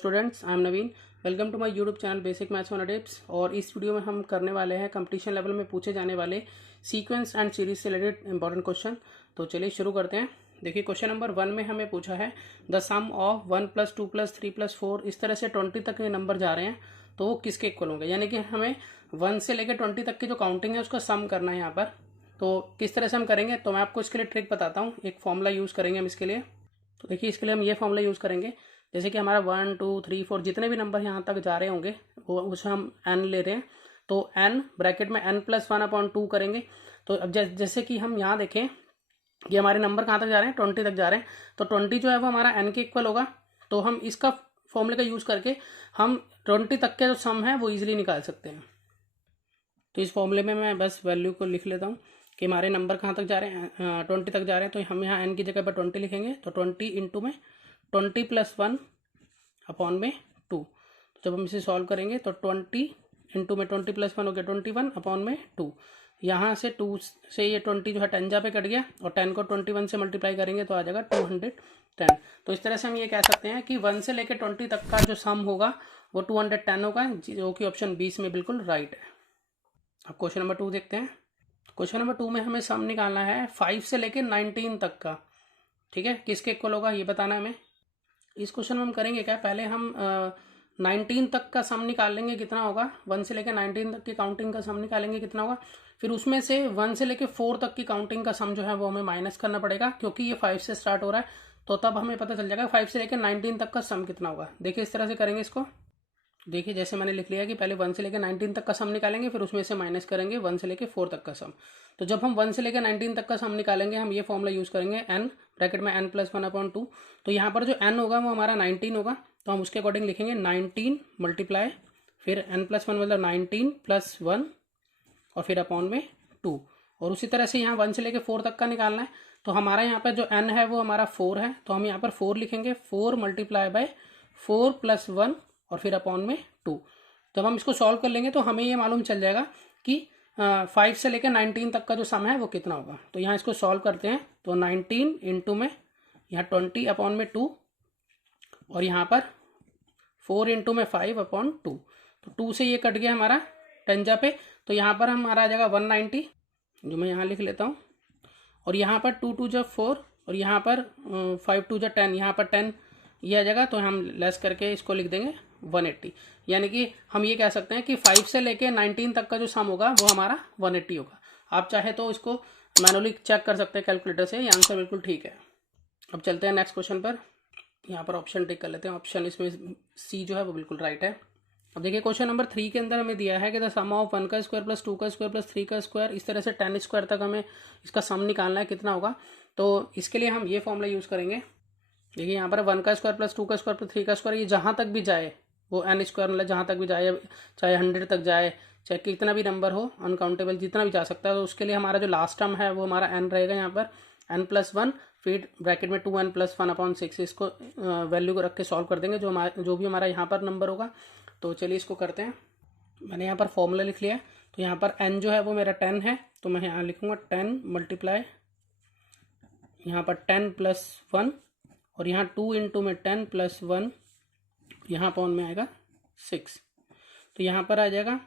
Students, I am Naveen. Welcome to my YouTube channel basic maths one tips. और इस video में हम करने वाले हैं कंपटीशन लेवल में पूछे जाने वाले सीक्वेंस एंड सीरीज से रिलेटेड इंपॉर्टेंट क्वेश्चन। तो चलिए शुरू करते हैं। देखिए, क्वेश्चन नंबर 1 में हमें पूछा है द सम ऑफ 1 + 2 + 3 + 4। इस तरह से 20 तक के नंबर जा रहे हैं तो वो किसके इक्वल होंगे, यानी कि हमें 1 से लेकर 20 तक की जो काउंटिंग है उसका सम करना है यहाँ पर। तो किस तरह से हम करेंगे, तो मैं आपको इसके लिए ट्रिक बताता हूँ। एक फॉर्मूला यूज़ करेंगे हम इसके लिए। तो देखिए, इसके लिए हम ये फॉर्मूला यूज़ करेंगे। जैसे कि हमारा 1 2 3 4 जितने भी नंबर यहाँ तक जा रहे होंगे वो उसे हम n ले रहे हैं, तो n ब्रैकेट में n+1/2 करेंगे। तो अब जैसे कि हम यहाँ देखें कि हमारे नंबर कहाँ तक जा रहे हैं, 20 तक जा रहे हैं, तो 20 जो है वो हमारा n के इक्वल होगा। तो हम इसका फॉर्मूले का यूज़ करके हम 20 तक के जो सम है वो ईजिली निकाल सकते हैं। तो इस फॉर्मूले में मैं बस वैल्यू को लिख लेता हूँ कि हमारे नंबर कहाँ तक जा रहे हैं, 20 तक जा रहे हैं। तो हम यहाँ n की जगह पर 20 लिखेंगे। तो 20 इंटू में 20 + 1 अपॉन में 2। तो जब हम इसे सॉल्व करेंगे तो 20 इंटू में 20 + 1 हो गया 21 अपॉन में 2। यहाँ से 2 से ये 20 जो है 10 जा पे कट गया, और 10 को 21 से मल्टीप्लाई करेंगे तो आ जाएगा 210। तो इस तरह से हम ये कह सकते हैं कि 1 से लेकर 20 तक का जो सम होगा वो 210 होगा, जो कि ऑप्शन 20 में बिल्कुल राइट है। अब क्वेश्चन नंबर 2 देखते हैं। क्वेश्चन नंबर 2 में हमें सम निकालना है 5 से लेकर 19 तक का। ठीक है, किसके इक्वल होगा ये बताना है हमें। इस क्वेश्चन में हम करेंगे क्या, पहले हम 19 तक का सम निकाल लेंगे कितना होगा, 1 से लेकर 19 तक की काउंटिंग का सम निकालेंगे कितना होगा। फिर उसमें से 1 से लेकर 4 तक की काउंटिंग का सम जो है वो हमें माइनस करना पड़ेगा, क्योंकि ये 5 से स्टार्ट हो रहा है। तो तब हमें पता चल जाएगा 5 से लेकर 19 तक का सम कितना होगा। देखिए, इस तरह से करेंगे इसको। देखिए, जैसे मैंने लिख लिया कि पहले 1 से लेकर 19 तक का सम निकालेंगे, फिर उसमें से माइनस करेंगे 1 से लेकर 4 तक का सम। तो जब हम 1 से लेकर 19 तक का सम निकालेंगे, हम ये फॉर्मूला यूज़ करेंगे n ब्रैकेट में n+1/2। तो यहाँ पर जो n होगा वो हमारा 19 होगा, तो हम उसके अकॉर्डिंग लिखेंगे 19 मल्टीप्लाई फिर n+1 मतलब 19 + 1 और फिर अपॉन में 2। और उसी तरह से यहाँ 1 से लेकर 4 तक का निकालना है। तो हमारा यहाँ पर जो n है वो हमारा 4 है, तो हम यहाँ पर 4 लिखेंगे, 4 मल्टीप्लाई बाय 4 + 1 और फिर अपॉन में 2। जब हम इसको सॉल्व कर लेंगे तो हमें ये मालूम चल जाएगा कि 5 से लेकर 19 तक का जो सम है वो कितना होगा। तो यहाँ इसको सॉल्व करते हैं। तो 19 इंटू में यहाँ 20 अपॉन में 2, और यहाँ पर 4 इंटू में 5 अपॉन 2। तो 2 से ये कट गया हमारा 10 जा पे, तो यहाँ पर हमारा आ जाएगा 190, जो मैं यहाँ लिख लेता हूँ। और यहाँ पर 2 2 जा 4 और यहाँ पर 5 2 जा 10, यहाँ पर 10 ये आ जाएगा, तो हम लेस करके इसको लिख देंगे 180। यानी कि हम ये कह सकते हैं कि 5 से लेके 19 तक का जो सम होगा वो हमारा 180 होगा। आप चाहे तो इसको मैनुअली चेक कर सकते हैं कैलकुलेटर से, ये आंसर बिल्कुल ठीक है। अब चलते हैं नेक्स्ट क्वेश्चन पर। यहाँ पर ऑप्शन टिक कर लेते हैं। ऑप्शन इसमें सी जो है वो बिल्कुल राइट है। अब देखिए, क्वेश्चन नंबर 3 के अंदर हमें दिया है कि द सम ऑफ 1 का स्क्वायर + 2 का स्क्वायर + 3 का स्क्वायर, इस तरह से 10 स्क्वायर तक हमें इसका सम निकालना है कितना होगा। तो इसके लिए हम ये फॉर्मूला यूज़ करेंगे। देखिए, यहाँ पर 1 का स्क्वायर + 2 का स्क्वायर + 3 का स्क्वायर, ये जहाँ तक भी जाए वो n स्क्वायर मतलब जहाँ तक भी जाए, चाहे 100 तक जाए, चाहे कितना भी नंबर हो, अनकाउंटेबल जितना भी जा सकता है। तो उसके लिए हमारा जो लास्ट टर्म है वो हमारा n रहेगा, यहाँ पर n+1 फिर ब्रैकेट में 2n + 1/6। इसको वैल्यू को रख के सॉल्व कर देंगे जो भी हमारा यहाँ पर नंबर होगा। तो चलिए इसको करते हैं। मैंने यहाँ पर फॉर्मूला लिख लिया है। तो यहाँ पर n जो है वो मेरा 10 है, तो मैं यहाँ लिखूँगा 10 मल्टीप्लाई यहाँ पर 10 + 1 और यहाँ 2 इंटू में 10 + 1, यहाँ अपॉन में आएगा 6। तो यहाँ पर आ जाएगा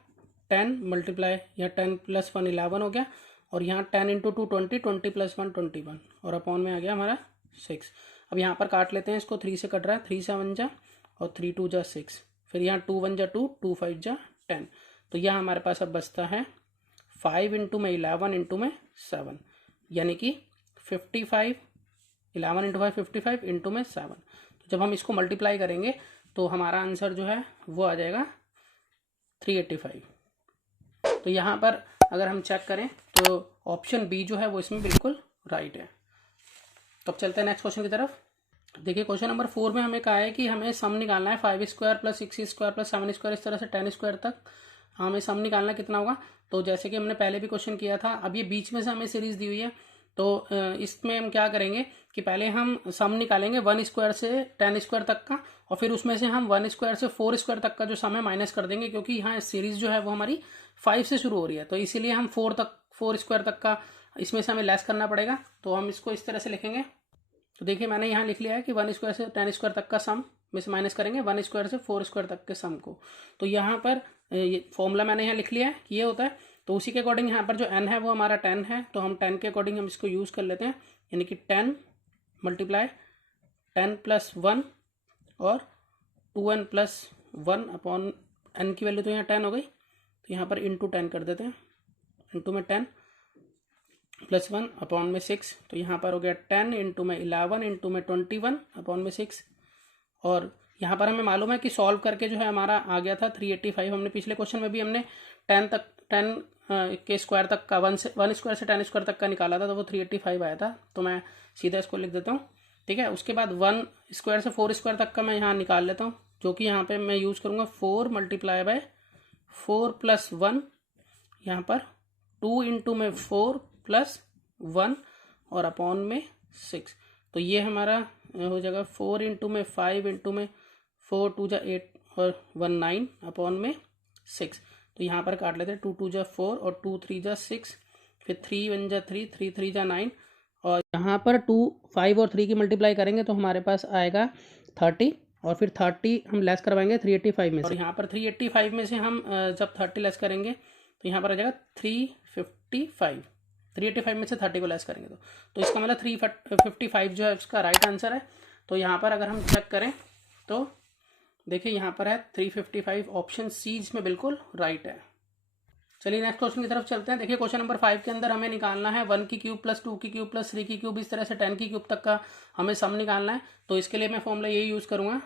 10 मल्टीप्लाई यहाँ 10 + 1 11 हो गया, और यहाँ 10 इंटू 2 20, 20 + 1 21 और अपॉन में आ गया हमारा 6। अब यहाँ पर काट लेते हैं इसको, 3 से कट रहा है, 3 से 1 जा और 3 2 जा 6, फिर यहाँ 2 1 जा 2, 2 5 जा 10। तो यह हमारे पास अब बचता है 5 इंटू में 11 इंटू में 7, यानी कि 55, 11 इंटू 5 55 इंटू में 7। तो जब हम इसको मल्टीप्लाई करेंगे तो हमारा आंसर जो है वो आ जाएगा 385। तो यहाँ पर अगर हम चेक करें तो ऑप्शन बी जो है वो इसमें बिल्कुल राइट है। तो अब चलते हैं नेक्स्ट क्वेश्चन की तरफ। देखिए, क्वेश्चन नंबर 4 में हमें कहा है कि हमें सम निकालना है 5 स्क्वायर + 6 स्क्वायर + 7 स्क्वायर, इस तरह से 10 स्क्वायर तक हमें सम निकालना कितना होगा। तो जैसे कि हमने पहले भी क्वेश्चन किया था, अब ये बीच में से हमें सीरीज दी हुई है। तो इसमें हम क्या करेंगे कि पहले हम सम निकालेंगे 1 स्क्वायर से 10 स्क्वायर तक का, और फिर उसमें से हम 1 स्क्वायर से 4 स्क्वायर तक का जो सम है माइनस कर देंगे, क्योंकि यहाँ सीरीज जो है वो हमारी 5 से शुरू हो रही है। तो इसीलिए हम 4 स्क्वायर तक का इसमें से हमें लेस करना पड़ेगा। तो हम इसको इस तरह से लिखेंगे। तो देखिए, मैंने यहाँ लिख लिया है कि 1 स्क्वायर से 10 स्क्वायर तक का सम में से माइनस करेंगे 1 स्क्वायर से 4 स्क्वायर तक के सम को। तो यहाँ पर ये फॉर्मूला मैंने यहाँ लिख लिया है कि ये होता है। तो उसी के अकॉर्डिंग यहाँ पर जो n है वो हमारा 10 है, तो हम 10 के अकॉर्डिंग हम इसको यूज़ कर लेते हैं, यानी कि 10 मल्टीप्लाई 10 प्लस 1 और 2n प्लस 1 अपॉन n की वैल्यू तो यहाँ 10 हो गई, तो यहाँ पर इंटू 10 कर देते हैं, इंटू में 10 प्लस 1 अपॉन में 6, तो यहाँ पर हो गया 10 इंटू में 11 इंटू में 21 अपॉन में 6। और यहाँ पर हमें मालूम है कि सॉल्व करके जो है हमारा आ गया था 385। हमने पिछले क्वेश्चन में भी हमने 10 के स्क्वायर तक का 1 स्क्वायर से 10 स्क्वायर तक का निकाला था, तो वो 385 आया था। तो मैं सीधा इसको लिख देता हूँ, ठीक है। उसके बाद 1 स्क्वायर से 4 स्क्वायर तक का मैं यहाँ निकाल लेता हूँ, जो कि यहाँ पे मैं यूज़ करूँगा 4 मल्टीप्लाई बाय 4 प्लस 1, यहाँ पर 2 इंटू में 4 प्लस 1 और अपॉन में 6। तो ये हमारा हो जाएगा 4 इंटू में 5 इंटू में 4 2 जा 8 और 1 9 अपॉन में 6। तो यहाँ पर काट लेते हैं, 2 2 जा 4 और 2 3 जा 6, फिर 3 1 जा 3 3 3 जा 9, और यहाँ पर 2 5 और 3 की मल्टीप्लाई करेंगे तो हमारे पास आएगा 30, और फिर 30 हम लेस करवाएंगे 385 में से, और यहाँ पर 385 में से हम जब 30 लेस करेंगे तो यहाँ पर आ जाएगा 355। 385 में से 30 को लेस करेंगे तो इसका मतलब 355 जो है उसका राइट आंसर है। तो यहाँ पर अगर हम चेक करें तो देखिए यहाँ पर है 355, ऑप्शन सी इसमें बिल्कुल राइट है। चलिए नेक्स्ट क्वेश्चन की तरफ चलते हैं। देखिए क्वेश्चन नंबर 5 के अंदर हमें निकालना है 1 की क्यूब प्लस 2 की क्यूब प्लस 3 की क्यूब, इस तरह से 10 की क्यूब तक का हमें सम निकालना है। तो इसके लिए मैं फॉर्मूला यही यूज़ करूँगा।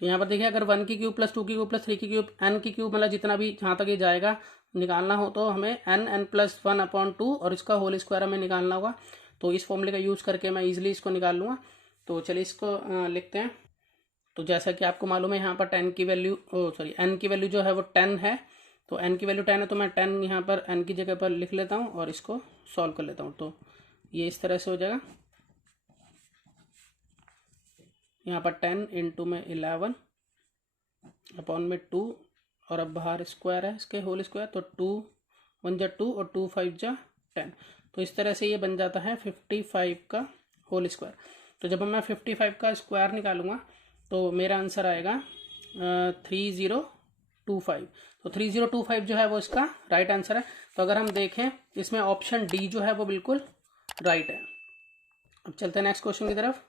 तो यहाँ पर देखिए अगर 1 की क्यूब प्लस 2 की क्यूब प्लस 3 की क्यूब n की क्यूब मतलब जितना भी जहाँ तक ये जाएगा निकालना हो, तो हमें n प्लस 1 अपॉन 2 और इसका होल स्क्वायर हमें निकालना होगा। तो इस फॉर्मूले का यूज़ करके मैं ईजिली इसको निकाल लूँगा। तो चलिए इसको लिखते हैं। तो जैसा कि आपको मालूम है यहाँ पर n की वैल्यू जो है वो 10 है, तो n की वैल्यू 10 है, तो मैं 10 यहाँ पर n की जगह पर लिख लेता हूँ और इसको सॉल्व कर लेता हूँ। तो ये इस तरह से हो जाएगा, यहाँ पर 10 इंटू में 11 अपॉन में 2, और अब बाहर स्क्वायर है इसके होल स्क्वायर, तो 2 1 जा 2 और 2 5 जा 10। तो इस तरह से ये बन जाता है 55 का होल स्क्वायर। तो जब मैं 55 का स्क्वायर निकालूंगा तो मेरा आंसर आएगा 3025। तो 3025 जो है वो इसका राइट आंसर है। तो अगर हम देखें इसमें ऑप्शन डी जो है वो बिल्कुल राइट है। अब चलते हैं नेक्स्ट क्वेश्चन की तरफ।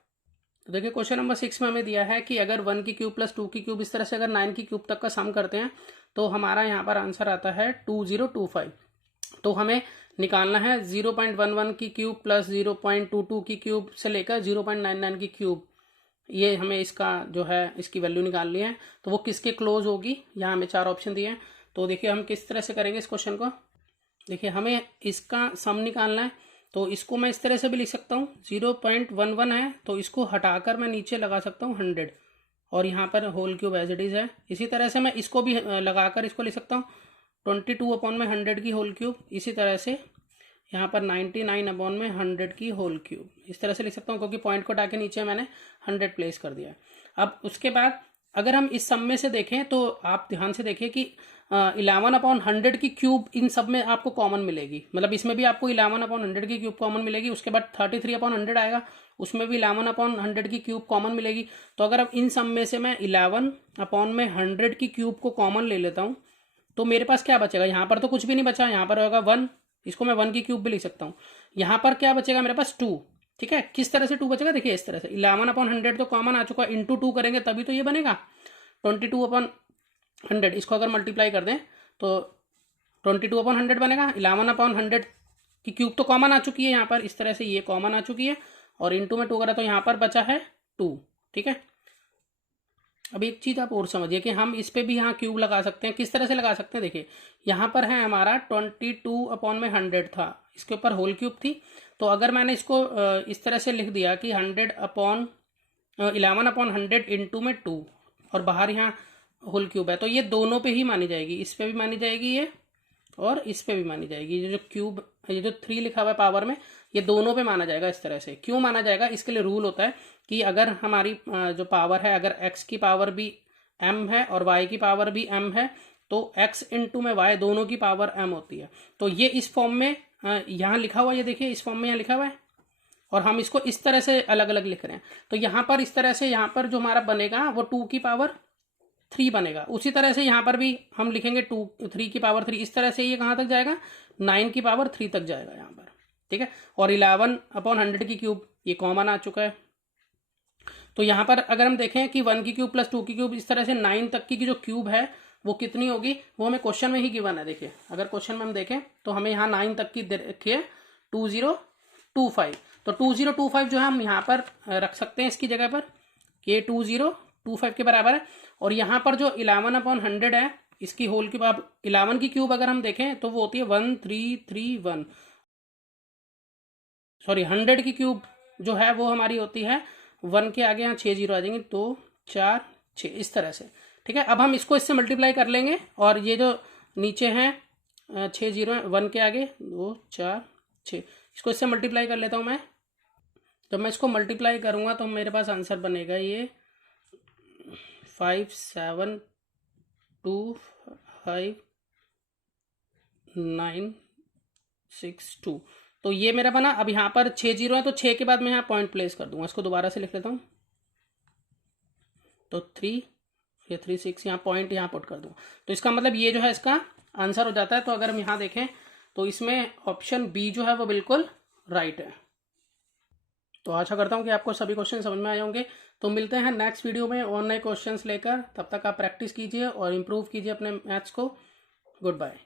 तो देखिए क्वेश्चन नंबर 6 में हमें दिया है कि अगर 1 की क्यूब प्लस 2 की क्यूब इस तरह से अगर 9 की क्यूब तक का सम करते हैं तो हमारा यहाँ पर आंसर आता है 2025। तो हमें निकालना है 0.11 की क्यूब प्लस 0.22 की क्यूब से लेकर 0.99 की क्यूब, ये हमें इसका जो है इसकी वैल्यू निकालनी है। तो वो किसके क्लोज होगी, यहाँ हमें 4 ऑप्शन दिए हैं। तो देखिए हम किस तरह से करेंगे इस क्वेश्चन को। देखिए हमें इसका सम निकालना है, तो इसको मैं इस तरह से भी लिख सकता हूँ, 0.11 है तो इसको हटाकर मैं नीचे लगा सकता हूँ 100, और यहाँ पर whole cube as it is है। इसी तरह से मैं इसको भी लगाकर इसको लिख सकता हूँ 22 अपॉन में 100 की होल क्यूब। इसी तरह से यहाँ पर 99 अपॉन में 100 की होल क्यूब, इस तरह से लिख सकता हूँ, क्योंकि पॉइंट को हटा के नीचे मैंने 100 प्लेस कर दिया है। अब उसके बाद अगर हम इस सम में से देखें तो आप ध्यान से देखिए कि 11 अपॉन 100 की क्यूब इन सब में आपको कॉमन मिलेगी, मतलब इसमें भी आपको 11 अपॉन 100 की क्यूब कॉमन मिलेगी। उसके बाद 33 अपॉन 100 आएगा, उसमें भी 11 अपॉन 100 की क्यूब कॉमन मिलेगी। तो अगर अब इन सम में से मैं 11 अपॉन में 100 की क्यूब को कॉमन ले लेता हूँ तो मेरे पास क्या बचेगा, यहाँ पर तो कुछ भी नहीं बचा, यहाँ पर होगा 1, इसको मैं 1 की क्यूब भी लिख सकता हूँ। यहाँ पर क्या बचेगा मेरे पास 2, ठीक है। किस तरह से 2 बचेगा, देखिए इस तरह से 11 अपॉन 100 तो कॉमन आ चुका, इंटू 2 करेंगे तभी तो ये बनेगा 22 अपॉन 100। इसको अगर मल्टीप्लाई कर दें तो 22 अपॉन 100 बनेगा। 11 अपॉन 100 की क्यूब तो कॉमन आ चुकी है यहाँ पर, इस तरह से ये कॉमन आ चुकी है, और इंटू में 2 करा तो यहाँ पर बचा है 2, ठीक है। अब एक चीज़ आप और समझिए कि हम इस पे भी यहाँ क्यूब लगा सकते हैं। किस तरह से लगा सकते हैं, देखिए यहाँ पर है हमारा 22 अपॉन में 100 था, इसके ऊपर होल क्यूब थी। तो अगर मैंने इसको इस तरह से लिख दिया कि 11 अपॉन 100 इंटू में 2, और बाहर यहाँ होल क्यूब है, तो ये दोनों पे ही मानी जाएगी, इस पे भी मानी जाएगी ये, और इस पे भी मानी जाएगी। ये जो क्यूब, ये जो 3 लिखा हुआ है पावर में, ये दोनों पे माना जाएगा। इस तरह से क्यों माना जाएगा, इसके लिए रूल होता है कि अगर हमारी जो पावर है, अगर x की पावर भी m है और y की पावर भी m है, तो x इंटू में y दोनों की पावर m होती है। तो ये इस फॉर्म में यहाँ लिखा हुआ है, ये देखिए इस फॉर्म में यहाँ लिखा हुआ है, और हम इसको इस तरह से अलग अलग लिख रहे हैं। तो यहाँ पर इस तरह से यहाँ पर जो हमारा बनेगा वो 2 की पावर 3 बनेगा। उसी तरह से यहाँ पर भी हम लिखेंगे 3 की पावर 3। इस तरह से ये कहाँ तक जाएगा, 9 की पावर 3 तक जाएगा यहाँ पर, ठीक है। और 11/100 की क्यूब ये कॉमन आ चुका है। तो यहाँ पर अगर हम देखें कि 1 की क्यूब प्लस 2 की क्यूब, इस तरह से 9 तक की जो क्यूब है वो कितनी होगी, वो हमें क्वेश्चन में ही गिवन है। देखिए अगर क्वेश्चन में हम देखें तो हमें यहाँ 9 तक की रखिए 2025। तो 2025 जो है हम यहाँ पर रख सकते हैं इसकी जगह पर, ये 2025 के बराबर है। और यहाँ पर जो 11/100 है इसकी होल की पावर 11 की क्यूब अगर हम देखें तो वो होती है 1331, सॉरी 100 की क्यूब जो है वो हमारी होती है 1 के आगे यहाँ 6 जीरो आ जाएंगे, 2 4 6 इस तरह से, ठीक है। अब हम इसको इससे मल्टीप्लाई कर लेंगे और ये जो नीचे हैं 6 जीरो है 1 के आगे 2 4 6, इसको इससे मल्टीप्लाई कर लेता हूँ मैं। तो मैं इसको मल्टीप्लाई करूँगा तो मेरे पास आंसर बनेगा ये 5725962। तो ये मेरा बना। अब यहाँ पर 6 जीरो है तो 6 के बाद मैं यहाँ पॉइंट प्लेस कर दूंगा, इसको दोबारा से लिख लेता हूँ। तो 3 ये 3 6 यहाँ पॉइंट यहाँ पुट कर दूंगा। तो इसका मतलब ये जो है इसका आंसर हो जाता है। तो अगर हम यहाँ देखें तो इसमें ऑप्शन बी जो है वो बिल्कुल राइट है। तो आशा करता हूँ कि आपको सभी क्वेश्चन समझ में आए होंगे। तो मिलते हैं नेक्स्ट वीडियो में और नए क्वेश्चंस लेकर। तब तक आप प्रैक्टिस कीजिए और इम्प्रूव कीजिए अपने मैथ्स को। Good bye.